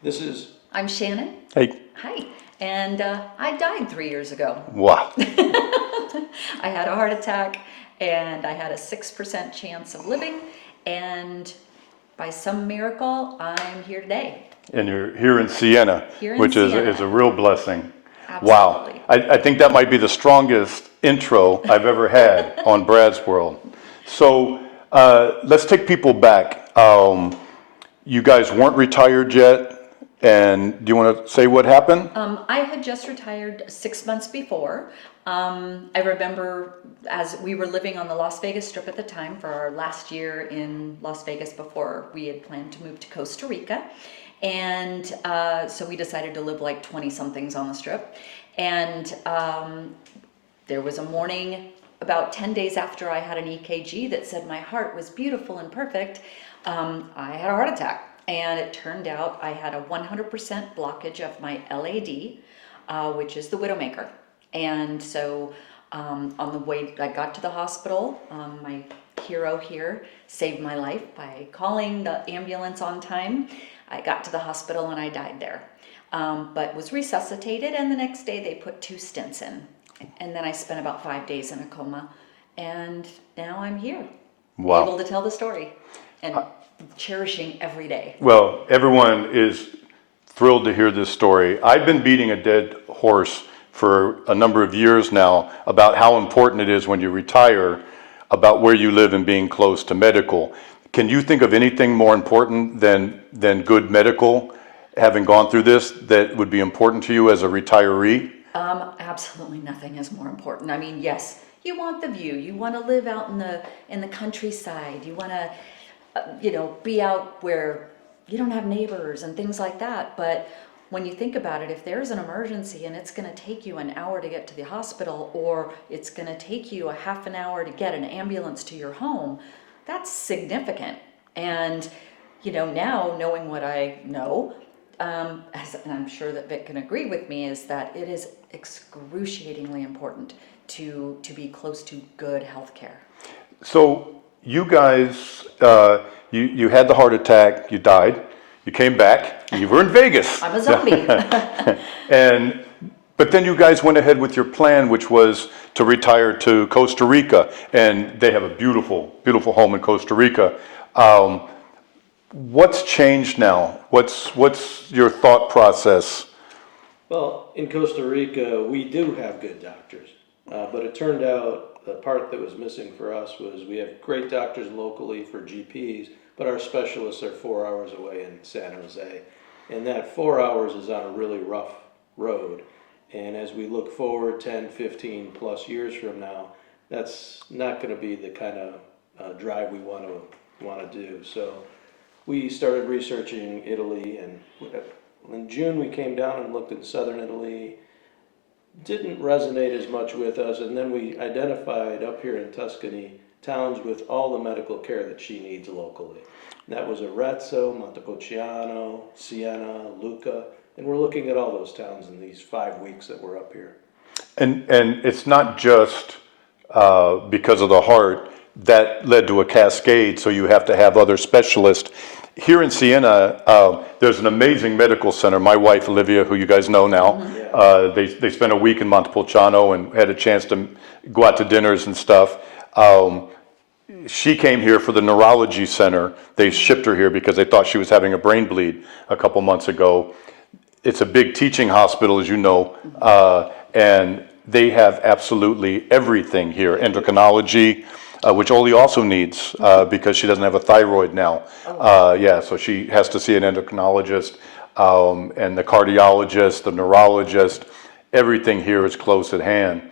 This is I'm Shannon. Hey, Hi. And I died 3 years ago. wow. I had a heart attack and I had a 6% chance of living. And by some miracle, I'm here today. And you're here in Siena, Here in which Siena. is a real blessing. Absolutely. Wow. I think that might be the strongest intro I've ever had on Brad's World. So let's take people back. You guys weren't retired yet. And do you want to say what happened? I had just retired 6 months before. I remember as we were living on the Las Vegas Strip at the time for our last year in Las Vegas before we had planned to move to Costa Rica. And so we decided to live like 20 somethings on the Strip. And there was a morning about 10 days after I had an EKG that said my heart was beautiful and perfect. I had a heart attack. And it turned out I had a 100% blockage of my LAD, which is the widowmaker. And so on the way I got to the hospital, my hero here saved my life by calling the ambulance on time. I got to the hospital and I died there, but was resuscitated. And the next day they put 2 stents in. And then I spent about 5 days in a coma. And now I'm here, Wow. able to tell the story. And cherishing every day. Well, everyone is thrilled to hear this story. I've been beating a dead horse for a number of years now about how important it is when you retire, about where you live and being close to medical. Can you think of anything more important than good medical, having gone through this, that would be important to you as a retiree? Absolutely nothing is more important. I mean, yes, you want the view. You want to live out in the countryside. You want to be out where you don't have neighbors and things like that. But when you think about it, if there's an emergency and it's going to take you an hour to get to the hospital, or it's going to take you a half an hour to get an ambulance to your home, that's significant. And, now knowing what I know, and I'm sure that Vic can agree with me, is that it is excruciatingly important to be close to good health care. So you guys, you had the heart attack, you died, you came back, you were in Vegas. I'm a zombie. But then you guys went ahead with your plan, which was to retire to Costa Rica, and they have a beautiful, beautiful home in Costa Rica. What's changed now? What's your thought process? Well, in Costa Rica, we do have good doctors, but it turned out the part that was missing for us was we have great doctors locally for GPs, but our specialists are 4 hours away in San Jose, and that 4 hours is on a really rough road. And as we look forward 10, 15 plus years from now, that's not going to be the kind of drive we want to do. So we started researching Italy, and in June we came down and looked at southern Italy. Didn't resonate as much with us, and then we identified up here in Tuscany towns with all the medical care that she needs locally. And that was Arezzo, Montepulciano, Siena, Lucca, and we're looking at all those towns in these 5 weeks that we're up here. And it's not just because of the heart that led to a cascade, so you have to have other specialists. Here in Siena, there's an amazing medical center. My wife, Olivia, who you guys know now, they spent a week in Montepulciano and had a chance to go out to dinners and stuff. She came here for the neurology center. They shipped her here because they thought she was having a brain bleed a couple months ago. It's a big teaching hospital, as you know, and they have absolutely everything here. Endocrinology, which Oli also needs because she doesn't have a thyroid now. So she has to see an endocrinologist, and the cardiologist, the neurologist. Everything here is close at hand.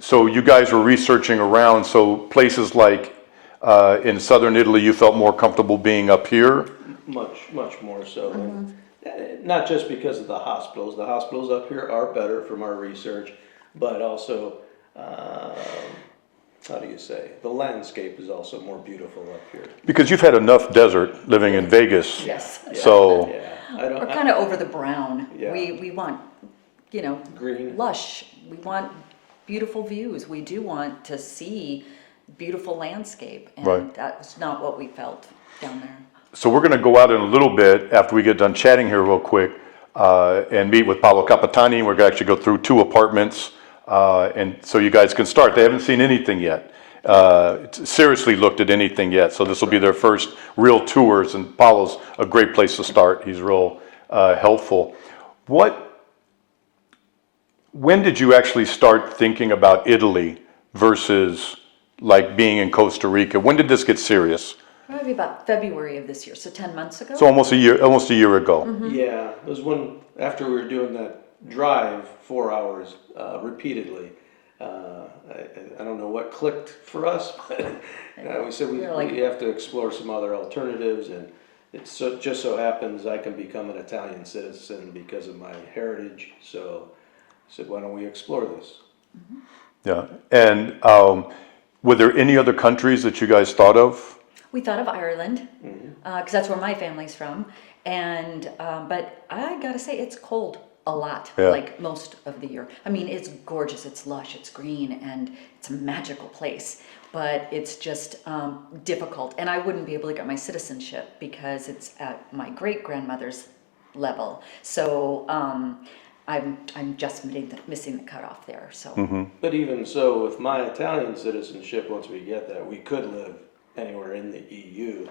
So you guys were researching around, so places like in southern Italy, you felt more comfortable being up here? Much more so. And not just because of the hospitals. The hospitals up here are better from our research, but also, how do you say, the landscape is also more beautiful up here. Because you've had enough desert living in Vegas. Yes. So We're kind of over the brown. Yeah. We want, Green. lush. We want beautiful views. We do want to see beautiful landscape, and Right. that was not what we felt down there. So we're going to go out in a little bit after we get done chatting here real quick and meet with Paolo Capitani. We're going to actually go through 2 apartments and so you guys can start. They haven't seen anything yet, seriously looked at anything yet. So this will be their first real tours, and Paolo's a great place to start. He's real helpful. When did you actually start thinking about Italy versus like being in Costa Rica? When did this get serious? Probably about February of this year, so 10 months ago. So almost a year ago. Yeah, it was when, after we were doing that drive 4 hours repeatedly, I don't know what clicked for us, but we said we have to explore some other alternatives, and it just so happens I can become an Italian citizen because of my heritage, so I said, why don't we explore this? Yeah, and were there any other countries that you guys thought of? We thought of Ireland, because that's where my family's from, and but I gotta say, it's cold a lot, like most of the year. I mean, it's gorgeous, it's lush, it's green, and it's a magical place, but it's just difficult, and I wouldn't be able to get my citizenship because it's at my great-grandmother's level, so I'm just missing the cutoff there, so. But even so, with my Italian citizenship, once we get that, we could live anywhere in the EU,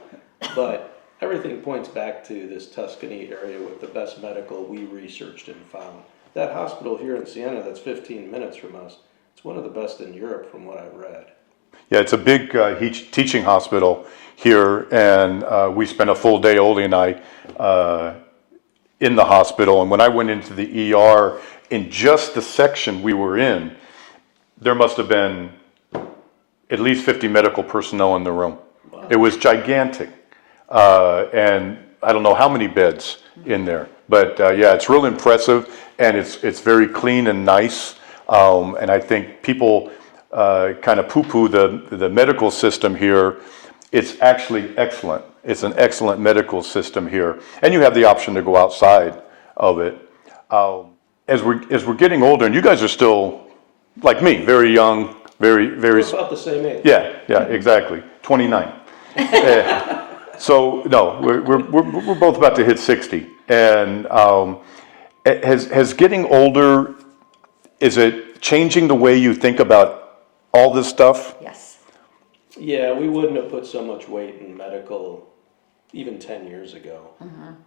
but everything points back to this Tuscany area with the best medical we researched and found. That hospital here in Siena that's 15 minutes from us, it's one of the best in Europe from what I've read. Yeah, it's a big teaching hospital here, and we spent a full day, Oli and I, in the hospital. And when I went into the ER, in just the section we were in, there must have been at least 50 medical personnel in the room. Wow. It was gigantic. And I don't know how many beds in there, but yeah, it's real impressive, and it's very clean and nice. And I think people kind of poo-poo the medical system here. It's actually excellent. It's an excellent medical system here, and you have the option to go outside of it. As we're getting older, and you guys are still like me, very young, very. We're about the same age. Yeah, exactly. 29. So no, we're both about to hit 60, and has getting older, is it changing the way you think about all this stuff? Yes. Yeah, we wouldn't have put so much weight in medical even 10 years ago,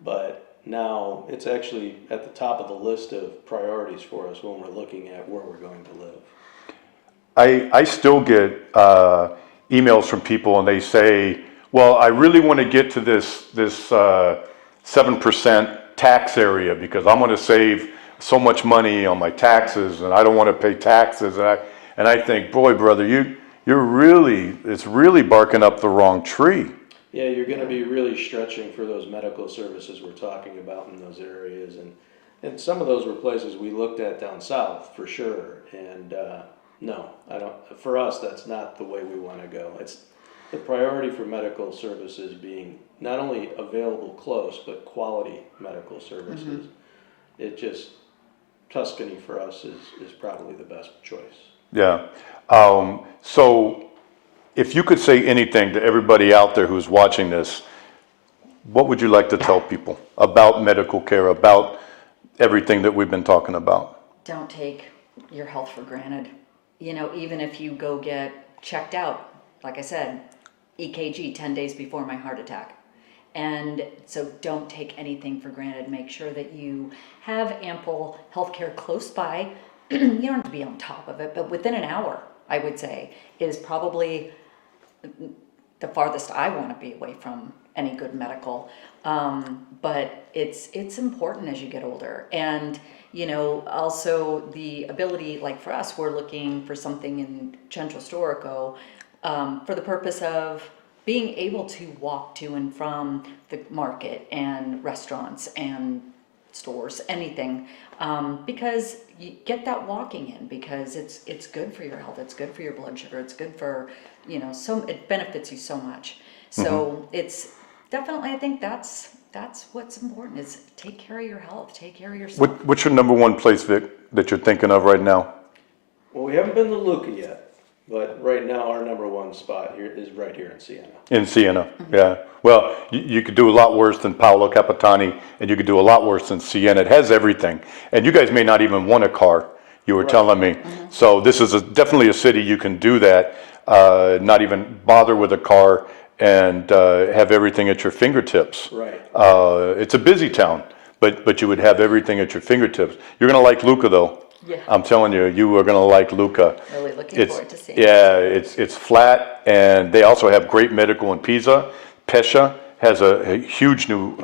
but now it's actually at the top of the list of priorities for us when we're looking at where we're going to live. I still get emails from people, and they say, well, I really want to get to this 7% tax area because I'm going to save so much money on my taxes, and I don't want to pay taxes. And I think, boy, brother, it's really barking up the wrong tree. Yeah, you're going to be really stretching for those medical services we're talking about in those areas, and some of those were places we looked at down south for sure. And no, I don't. For us, that's not the way we want to go. It's the priority for medical services being not only available close, but quality medical services. It just, Tuscany for us is probably the best choice. Yeah. So if you could say anything to everybody out there who's watching this, what would you like to tell people about medical care, about everything that we've been talking about? Don't take your health for granted. You know, even if you go get checked out, like I said, EKG 10 days before my heart attack. And so don't take anything for granted. Make sure that you have ample health care close by. You don't have to be on top of it, but within an hour, I would say, is probably the farthest I want to be away from any good medical. But it's important as you get older. And, you know, also the ability, like for us, we're looking for something in Centro Storico for the purpose of being able to walk to and from the market and restaurants and stores, anything, because you get that walking in because it's good for your health, it's good for your blood sugar, it's good for, you know, it benefits you so much. So it's definitely, I think that's what's important is take care of your health, take care of yourself. What's your number one place, Vic, that you're thinking of right now? Well, we haven't been to Lucca yet, But right now, our number one spot here is right here in Siena. In Siena, yeah. Well, you could do a lot worse than Paolo Capitani, and you could do a lot worse than Siena. It has everything. And you guys may not even want a car, you were telling me. So this is definitely a city you can do that, not even bother with a car, and have everything at your fingertips. Right. It's a busy town, but you would have everything at your fingertips. You're gonna like Lucca though. Yeah. I'm telling you, you are gonna like Lucca. Really looking It's, forward to seeing. yeah, it's flat, and they also have great medical in Pisa. Pescia has a huge new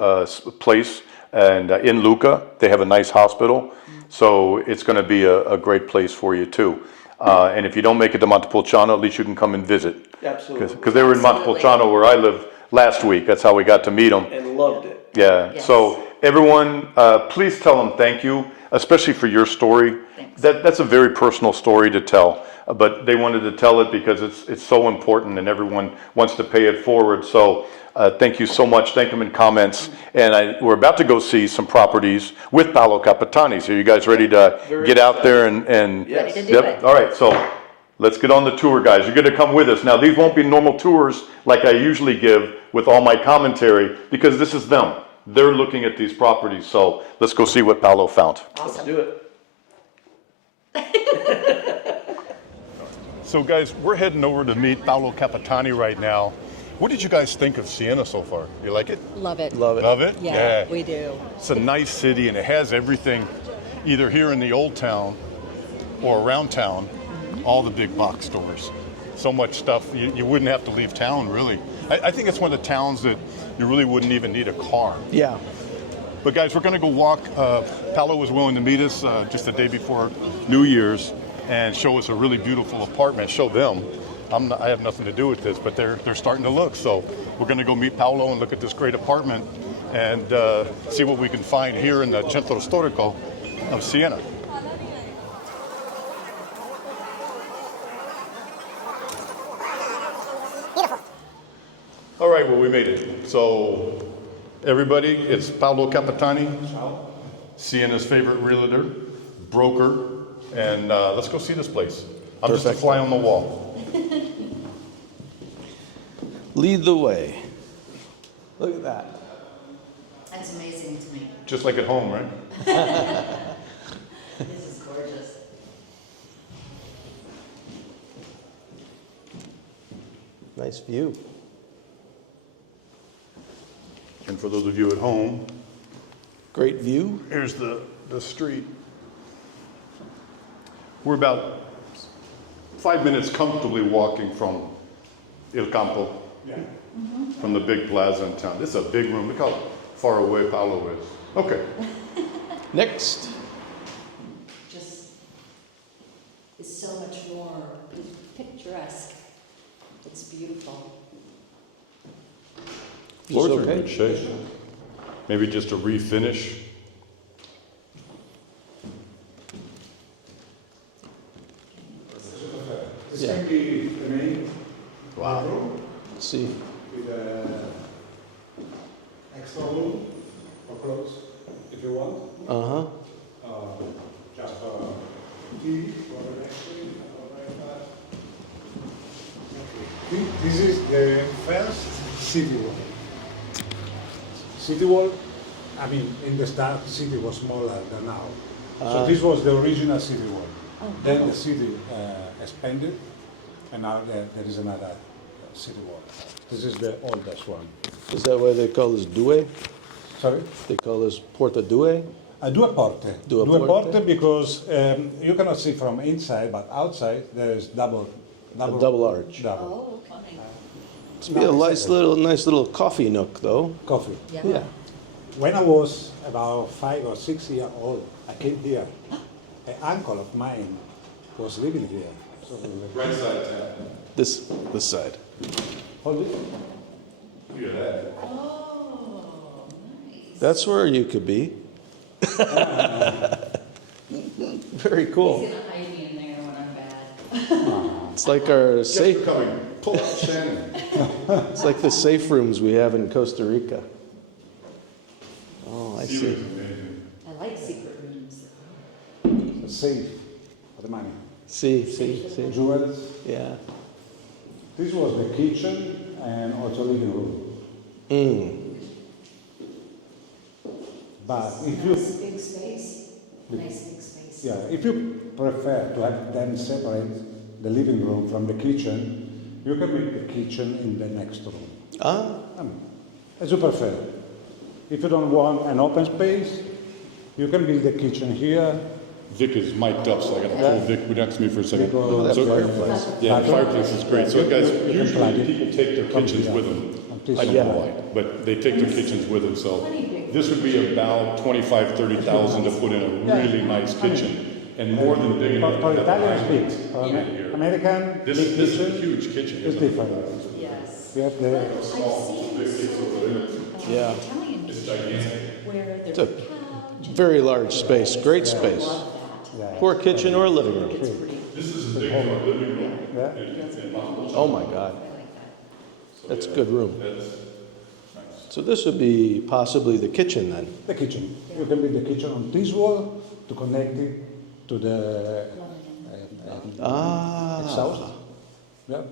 place, and in Lucca, they have a nice hospital. So it's gonna be a great place for you too. And if you don't make it to Montepulciano, at least you can come and visit. Absolutely. Because they were in Absolutely. Montepulciano where I live last week. That's how we got to meet them. And loved it. Yeah, Yes. so everyone, please tell them thank you, especially for your story. Thanks. That's a very personal story to tell, but they wanted to tell it because it's so important and everyone wants to pay it forward. So thank you so much. Thank them in comments. And we're about to go see some properties with Paolo Capitani. So you guys ready to Very get out there and Yes. Ready to do Yep. it. All right, so let's get on the tour, guys. You're gonna come with us. Now, these won't be normal tours like I usually give with all my commentary, because this is them. They're looking at these properties, so let's go see what Paolo found. Let's Awesome. do it. So guys, we're heading over to meet Paolo Capitani right now. What did you guys think of Siena so far? You like it? Love it. Love it. Love it? Yeah, we do. It's a nice city and it has everything, either here in the old town or around town, all the big box stores. So much stuff, you wouldn't have to leave town, really. I think it's one of the towns that you really wouldn't even need a car. Yeah. But guys, we're gonna go walk. Paolo was willing to meet us just the day before New Year's and show us a really beautiful apartment, show them. I have nothing to do with this, but they're starting to look. So we're gonna go meet Paolo and look at this great apartment and see what we can find here in the Centro Storico of Siena. All right, well, we made it. So everybody, it's Paolo Capitani, Siena's favorite realtor, broker, and let's go see this place. I'm just a fly on the wall. Lead the way. Look at that. That's amazing to me. Just like at home, right? This is gorgeous. Nice view. And for those of you at home, Great view. here's the street. We're about 5 minutes comfortably walking from Il Campo, from the big plaza in town. This is a big room. Look how far away Paolo is. Okay. Next. Just is so much more picturesque. It's beautiful. Floors are in okay? good shape. Maybe just a refinish. This can be the main bathroom Let's see. with a extra room for clothes if you want. Uh-huh. Just TV for the next week or like that. This is the first city wall. City wall, I mean, in the start, city was smaller than now. So this was the original city wall. Then the city expanded, and now there is another city wall. This is the oldest one. Is that why they call this Due? Sorry? They call this Porta Due? Due porte. Due Due porte? porte because you cannot see from inside, but outside there is double arch. Double. Oh, okay. Must be a nice little coffee nook, though. Coffee. Yeah. When I was about 5 or 6 years old, I came here. An uncle of mine was living here. So, Right side of town. This side. hold it. Look at that. Oh, nice. That's where you could be. Very cool. He's gonna hide me in there when I'm bad. It's like our Guess safe. we're coming. Pull out Shannon. It's like the safe rooms we have in Costa Rica. Oh, I She was see. amazing. I like secret rooms. Safe for the money. See, jewels. yeah. This was the kitchen and also living room. But if you, Big space, nice big space. yeah, if you prefer to have them separate the living room from the kitchen, you can make the kitchen in the next room. As you prefer. If you don't want an open space, you can build the kitchen here. Vic is mic'd up, so I gotta pull Vic next to me for a second. Oh, that So- fireplace. Yeah, the fireplace is great. So guys, You can usually plug it. people take their kitchens with them. I don't know why, but they take their kitchens with them, so this would be about 25, 30,000 to put in a really nice kitchen, and more than big enough. For to have Italian a big. island For here. American This big is a kitchen huge kitchen, is isn't it? different. Yes. We have the Yeah. Italian It's gigantic. where It's there's a a couch. very large space, great space. For a kitchen or a living room. This is a big living room. yeah. Oh my God. That's a good room. So this would be possibly the kitchen then? The kitchen. You can build the kitchen on this wall to connect it to the exhaust. Yeah.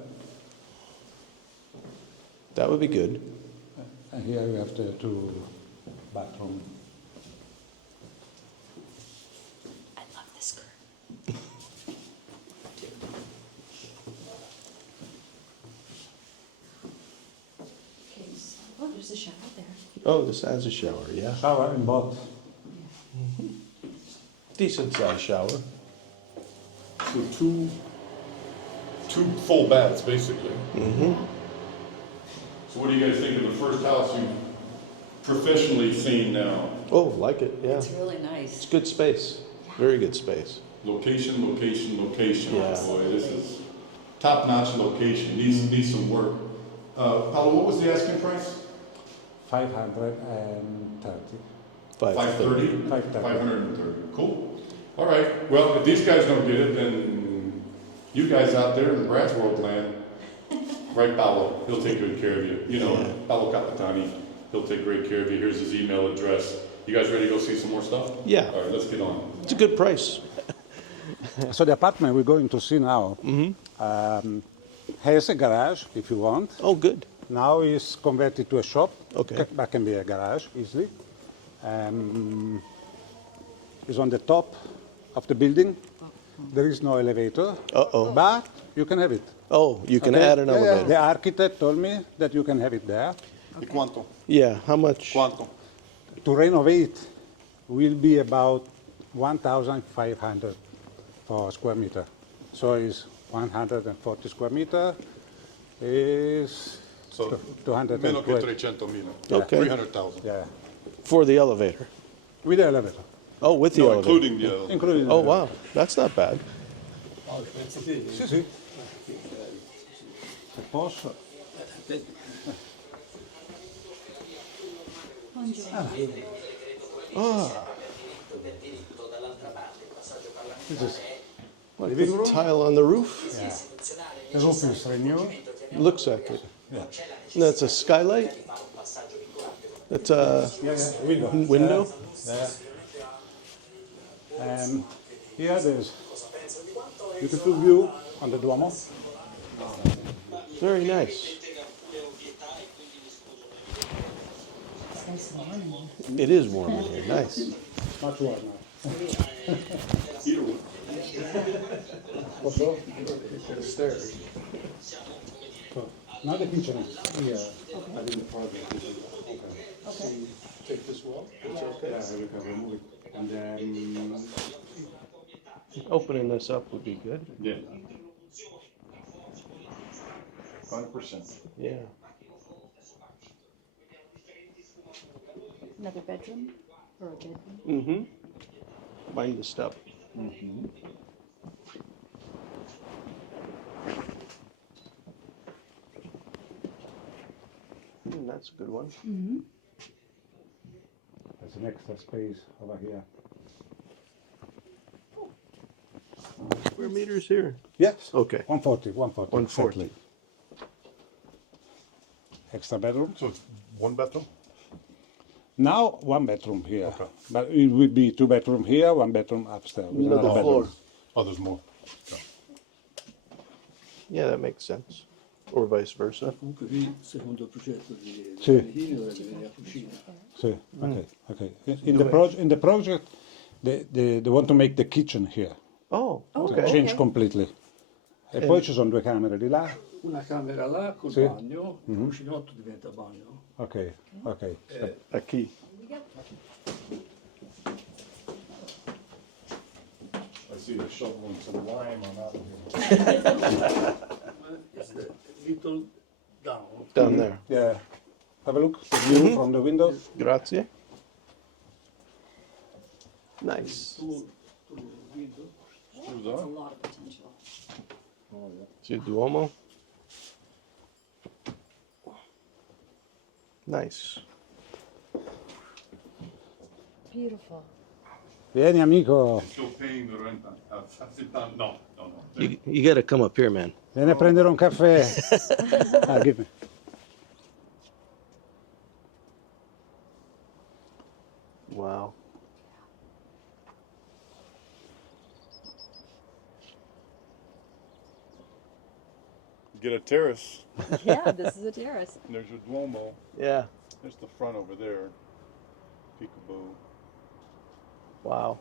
That would be good. And here we have the two bathroom. I love this curtain. Okay, so, oh, there's a shower there. Oh, this has a shower, yeah. Shower in both. Decent sized shower. So two full baths, basically. So what do you guys think of the first house you've professionally seen now? Oh, like it, yeah. It's really nice. It's good space. Very good space. Location, location, location. Yeah. Boy, this is top-notch location. Needs some work. Paolo, what was the asking price? 530. 530? 530. 530. Cool. All right. Well, if these guys don't get it, then you guys out there in the Brad's World land, right, Paolo? He'll take good care of you. You know, Yeah. Paolo Capitani, he'll take great care of you. Here's his email address. You guys ready to go see some more stuff? Yeah. All right, let's get on. It's a good price. So the apartment we're going to see now has a garage if you want. Oh, good. Now it's converted to a shop. Okay. That can be a garage easily. It's on the top of the building. There is no elevator. Uh-oh. But you can have it. Oh, you can Okay? add an Yeah, yeah. elevator. The architect told me that you can have it there. Di quanto? Yeah, how much? Quanto? To renovate will be about 1,500 for square meter. So it's 140 square meter is So, 220. meno che 300.000. Okay. 300,000. Yeah, For the elevator. with the elevator. Oh, with the No, elevator. including the Including the Oh, elevator. wow. That's not bad. Sì, sì. Se posso. This is Like the tile on the roof? the roof is renewed. Looks like it. Yeah. And that's a skylight? That's a Window. window? Yeah. And here there's beautiful view on the Duomo. Very nice. It is warm in here. Nice. Much warmer. Stairs. Now the kitchen is here. I didn't take this wall? It's okay. Yeah, we can remove it. And then Opening this up would be good. Yeah. 100%. Yeah. Another bedroom or a bedroom? Mm-hmm. Mind the step. That's a good one. there's an extra space over here. Square meters here? Yes. Okay. 140. 140. exactly. Extra bedroom. So it's one bedroom? Now one bedroom here. Okay. But it will be two bedroom here, one bedroom upstairs. with Another another floor. bedroom. Oh, there's more. Okay. Yeah, that makes sense. Or vice versa. Comunque qui, secondo il progetto di Sì. Benedini, dovrebbe venire a cucina. So, okay, okay. In the project, they want to make the kitchen here, Oh, to okay. change completely. E poi ci sono due camere di là. Una camera là col Sì. bagno, il cucinotto diventa bagno. Ok, ok. Aqui. I see a shovel and some lime on that. It's the little down. Down there. Yeah. Have a look, the view from the window. Grazie. Nice. A lot of potential. See the Duomo. Nice. Beautiful. Vieni amico, Still paying the rent. No. You got to come up here, man. vieni a prendere un caffè. Give me. Wow. Get a terrace. Yeah, this is a terrace. And there's your Duomo. Yeah. There's the front over there. Peekaboo. Wow.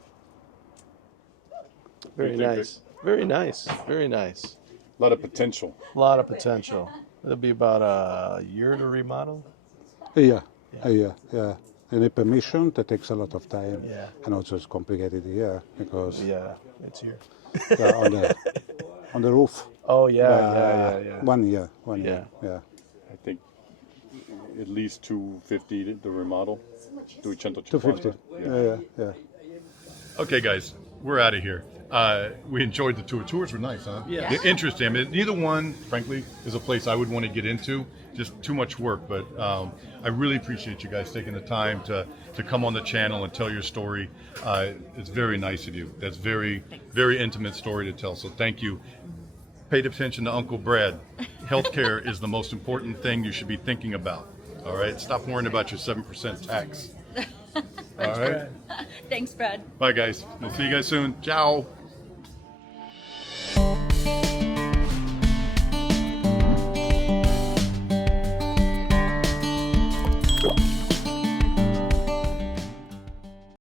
Very What do you think, nice. Very nice. Very nice. A lot of potential. A lot of potential. It'll be about a year to remodel. Yeah, yeah. You need permission, that takes a lot of time. Yeah. And also it's complicated here because Yeah, it's here. on the roof. Oh yeah. 1 year, Yeah. yeah. I think at least 250 to remodel. 250. Yeah. Okay, guys, we're out of here. We enjoyed the tour. Tours were nice, huh? Yeah. They're interesting. I mean, neither one, frankly, is a place I would want to get into. Just too much work. But I really appreciate you guys taking the time to come on the channel and tell your story. It's very nice of you. That's very, very intimate story to tell. So thank you. Pay attention to Uncle Brad. Healthcare is the most important thing you should be thinking about. All right? Stop worrying about your 7% tax. All right? Thanks, Brad. Bye, guys. We'll see you guys soon. Ciao.